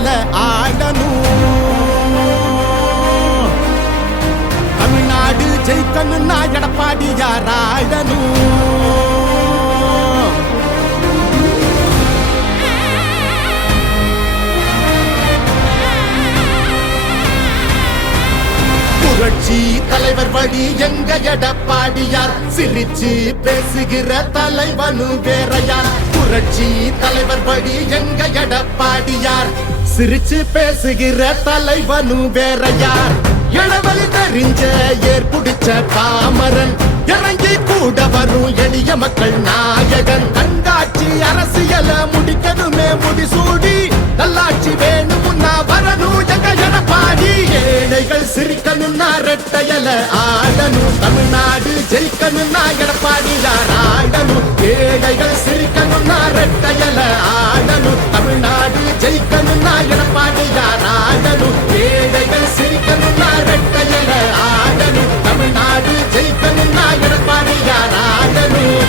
ரெட்டையல ஆடணும். தமிழ்நாடு ஜெயிக்கணும்னா எடப்பாடியார் ஆடணும். புரட்சி தலைவர் வழி எங்க எடப்பாடியார், சிரிச்சு பேசுகிற தலைவனு வேறையார். புரட்சி தலைவர் வழி எங்க எடப்பாடியார், சிரிச்சு பேசுகிற தலைவனு வேறையார். இளவலி தெரிஞ்ச ஏற்புடிச்ச பாமரன், இறங்கி கூட வரும் எளிய மக்கள் நாயகன். கண்காட்சி அரசியல முடிக்கணுமே முடிசூடி, நல்லாட்சி வேணும்னா வரணும் எங்க எடப்பாடி. ஏழைகள் சிரிக்கணும்னா ரெட்டையல ஆடணும். தமிழ்நாடு ஜெயிக்கணும்னா எடப்பாடியார் ஆடணும். ஏழைகள் சிரிக்கணும்னா ரெட்டையல ஆடணும். தமிழ்நாடு ஜெயிக்கணும்னா எடப்பாடியார் ஆடணும். ஏழைகள் சிரிக்கணும்னா ரெட்டையல ஆடணும். தமிழ்நாடு ஜெயிக்கணும்னா எடப்பாடியார் ஆடணும்.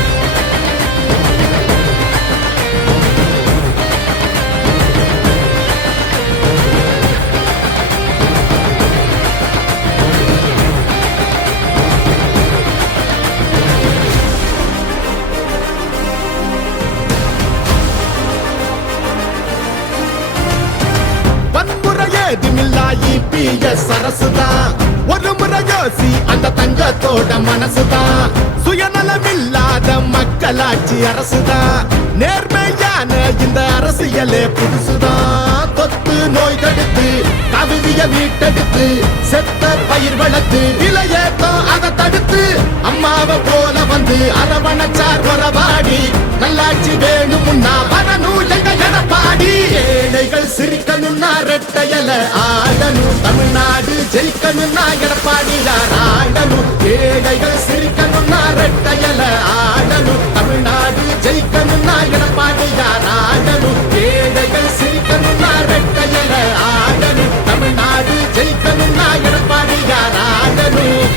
சரசுதான் ஒரு முறை யோசி, அந்த தங்கத்தோட மனசுதான். சுயநலமில்லாத மக்களாட்சி அரசுதான். நேர்மையான இந்த அரசியலே புதுசுதான். தொத்து நோய் தடுத்து கவிதைய வீட்டெடுத்து, செத்த பயிர் வளர்த்து இளையேத்தம் அதை தடுத்து, அம்மாவை போல வந்து அரவணைச்சார் வரவாடி. நல்லாட்சி வேணும்னா வரணும் எங்க எடப்பாடி. ஏழைகள் சிரிக்கணும்னா ரெட்டையல ஆடணும். தமிழ்நாடு ஜெயிக்கணும்னா எடப்பாடியார் ஆடணும். ஏழைகள் சிரிக்கணும்னா ரெட்டையல ஆடணும். தமிழ்நாடு ஜெயிக்கணும்னா எடப்பாடியார் ஆடணும். ஏழைகள் சிரிக்கணும்னா ரெட்டையல ஆடணும். தமிழ்நாடு ஜெயிக்கணும்னா எடப்பாடியார் ஆடணும்.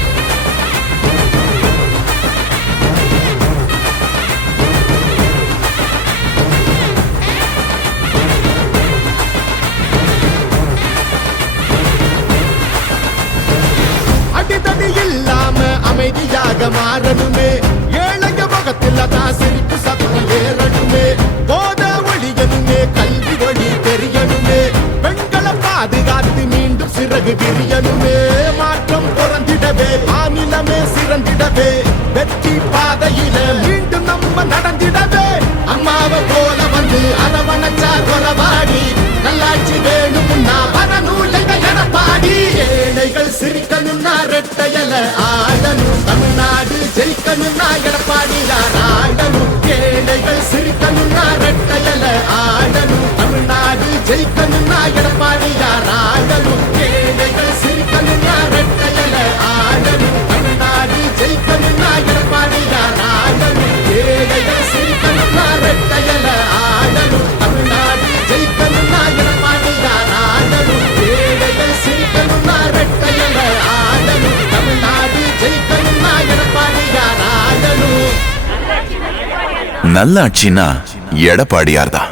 அடிதடி இல்லாம அமைதியாக மாறணுமே, ஏழைய முகத்தில் தான் சிரிப்பு சத்தம் ஏறணுமே. போத ஒழியணுமே, கல்வி வழி தெரியணுமே, பெண்களை பாதுகாத்து மீண்டும் சிறகு விரியணுமே. மாற்றம் பிறந்திடவே, மாநிலமே சிறந்திடவே, வெற்றி பாதையில மீண்டும் நம்ம நடந்திடவே. அம்மாவை போல வந்து அரவணைச்சார் வரவாடி. நல்லாட்சி வேணும்னா வரணும் எங்க எடப்பாடி. ஏழைகள் சிரிக்கணும்னா ரெட்டையல ஆடணும். தமிழ்நாடு ஜெயிக்கணும்னா எடப்பாடியார் ஆடணும். ஏழைகள் சிரிக்கணும்னா ரெட்டையல ஆடணும். தமிழ்நாடு ஜெயிக்கணும்னா எடப்பாடியார் ஆடணும். ஏழைகள் சிரிக்கணும்னா ரெட்டையல ஆடணும். தமிழ்நாடு ஜெயிக்கணும்னா எடப்பாடியார் ஆடணும். ஏழைகள் சிரிக்கணும்னா ரெட்டையல ஆடணும். தமிழ்நாடு ஜெயிக்கணும்னா எடப்பாடியார் ஆடணும். ஏழைகள் சிரிக்கணும்னா ரெட்டையல ஆடணும். தமிழ்நாடு ஜெயிக்கணும்னா எடப்பாடியார் ஆடணும். நல்லாட்சினா எடப்பாடியார் தான்.